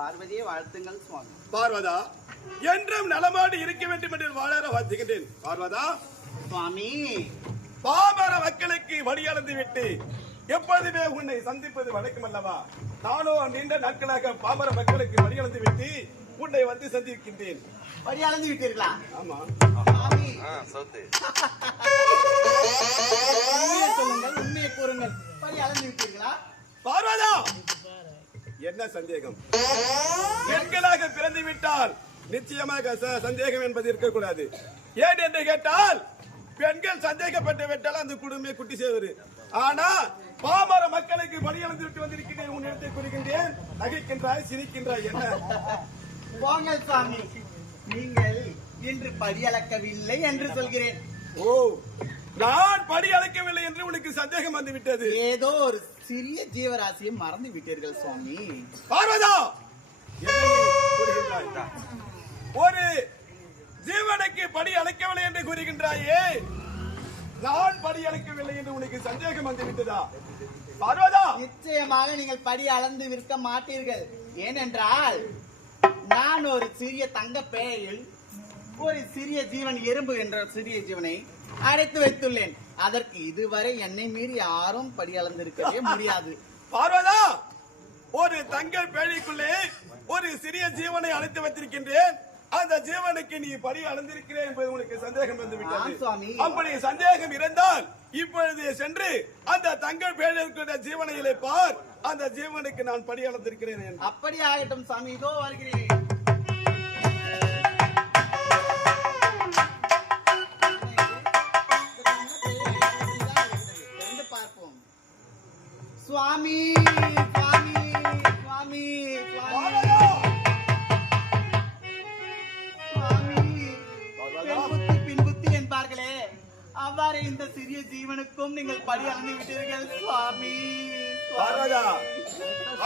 பார்வதியை வாழ்த்துங்கள் சுவாமி. பார்வதா, என்றும் நலமாடு இருக்க வேண்டும் என்று வாழார வாழ்த்துகின்றேன். பார்வதா சுவாமி, பாமர மக்களுக்கு வழியளந்து விட்டு எப்பொழுதுமே உன்னை சந்திப்பது வழக்கம் அல்லவா? நானோ நீண்ட நாட்களாக பாமர மக்களுக்கு வழியளந்து விட்டு உன்னை வந்து சந்திக்கின்றேன். வழி அளந்து விட்டீர்களா? ஆமா சுவாமி, உண்மையை சொல்லுங்கள், உண்மையை கூறுங்கள். வழி அளந்து விட்டீர்களா? பார்வதா, என்ன சந்தேகம்? பெண்களாக பிறந்து விட்டால் நிச்சயமாக சந்தேகம் என்பது இருக்கக்கூடாது. ஏன் என்று கேட்டால், பெண்கள் சந்தேகப்பட்டு விட்டால் அந்த குடும்பமே குட்டி சேவரு. ஆனா பாமர மக்களுக்கு வழியளந்து விட்டு வந்திருக்கிறேன். உன் இடத்தை கூறுகின்றேன். நகைக்கின்றாய், சிரிக்கின்றாய், என்ன? போங்கள் சுவாமி, நீங்கள் இன்று படி அளக்கவில்லை என்று சொல்கிறேன். ஓ, நான் படி அளக்கவில்லை என்று உனக்கு சந்தேகம் வந்து விட்டது. ஏதோ ஒரு சிறிய ஜீவராசியை மறந்து விட்டீர்கள் சுவாமி. பார்வதா, என்ன நீ கூறுகின்றாய்? ஒரு ஜீவனுக்கு படி அழைக்கவில்லை என்று கூறுகின்றாயே, நான் படி அழைக்கவில்லை என்று உனக்கு சந்தேகம் வந்து விட்டதா? பார்வதா, நிச்சயமாக நீங்கள் படி அளந்து விற்க மாட்டீர்கள். ஏனென்றால் நான் ஒரு சிறிய தங்க பேழையில் ஒரு சிறிய ஜீவன், எறும்பு என்ற சிறிய ஜீவனை அடைத்து வைத்துள்ளேன். அதற்கு இதுவரை என்னை மீறி யாரும் படி அளந்திருக்கவே முடியாது. பார்வதா, ஒரு தங்க பேழைக்குள்ளே ஒரு சிறிய ஜீவனை அழைத்து வைத்திருக்கின்றேன். அந்த ஜீவனுக்கு நீ படி அளந்திருக்கிறேன் என்பது உனக்கு சந்தேகம் வந்து விட்டது. அப்படி சந்தேகம் இருந்தால் இப்பொழுது சென்று அந்த தங்கள் பேழைக்குள்ள ஜீவனையிலே பார். அந்த ஜீவனுக்கு நான் படி அளந்திருக்கிறேன். அப்படி ஆகட்டும் சாமி, இதோ வருகிறேன். பார்ப்போம். சுவாமி சுவாமி சுவாமி பின்புத்தி என்பார்களே, அவ்வாறு இந்த சிறிய ஜீவனுக்கும் நீங்கள் படி அளந்து விட்டீர்கள் சுவாமி. பார்வதா,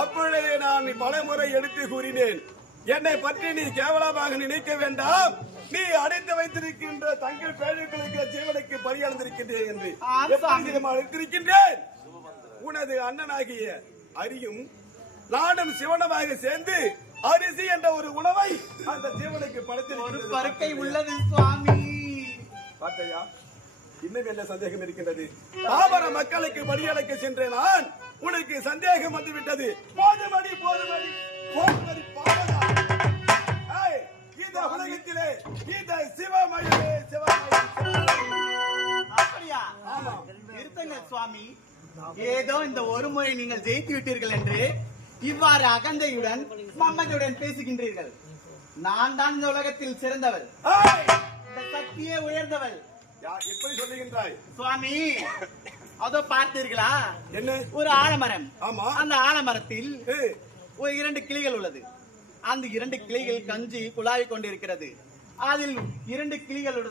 அப்பொழுது நான் பல முறை எடுத்து கூறினேன், என்னை பற்றி நீ கேவலமாக நினைக்க வேண்டாம். நீ அடைத்து வைத்திருக்கின்ற தங்கள் பேழைகளுக்கு ஜீவனுக்கு படி அளந்திருக்கின்றேன் என்று அழைத்திருக்கின்றேன். உனது அண்ணனாகிய அரியும் நானும் சிவனமாக சேர்ந்து அரிசி என்ற ஒரு உணவை அந்த ஜீவனுக்கு ஒரு பருக்கை உள்ளது சுவாமி. பார்த்தையா, இன்னும் என்ன சந்தேகம் இருக்கின்றது? பாமர மக்களுக்கு பலியளிக்க சென்ற நான் உனக்கு சந்தேகம் வந்துவிட்டது. போதுமடி போதுமடி போதுமடி பாவனா. இந்த உலகத்திலே இந்த சிவமயிலே அப்படியா? நிறுத்துங்கள் சுவாமி. ஏதோ இந்த ஒரு முறை நீங்கள் ஜெயித்து விட்டீர்கள் என்று இவ்வாறு அகந்தையுடன் மம்மதியுடன் பேசுகின்றீர்கள். நான் தான் இந்த உலகத்தில் சிறந்தவள், இந்த சக்தியே உயர்ந்தவள். எப்படி சொல்லுகின்றாய் சுவாமி? அதோ பார்த்தீர்களா, என்ன? ஒரு ஆலமரம். ஆமா. அந்த ஆலமரத்தில் ஒரு 2 கிளிகள் உள்ளது. அந்த 2 கிளிகள் கஞ்சி குழாவி கொண்டிருக்கிறது. அதில் 2 கிளிகளோட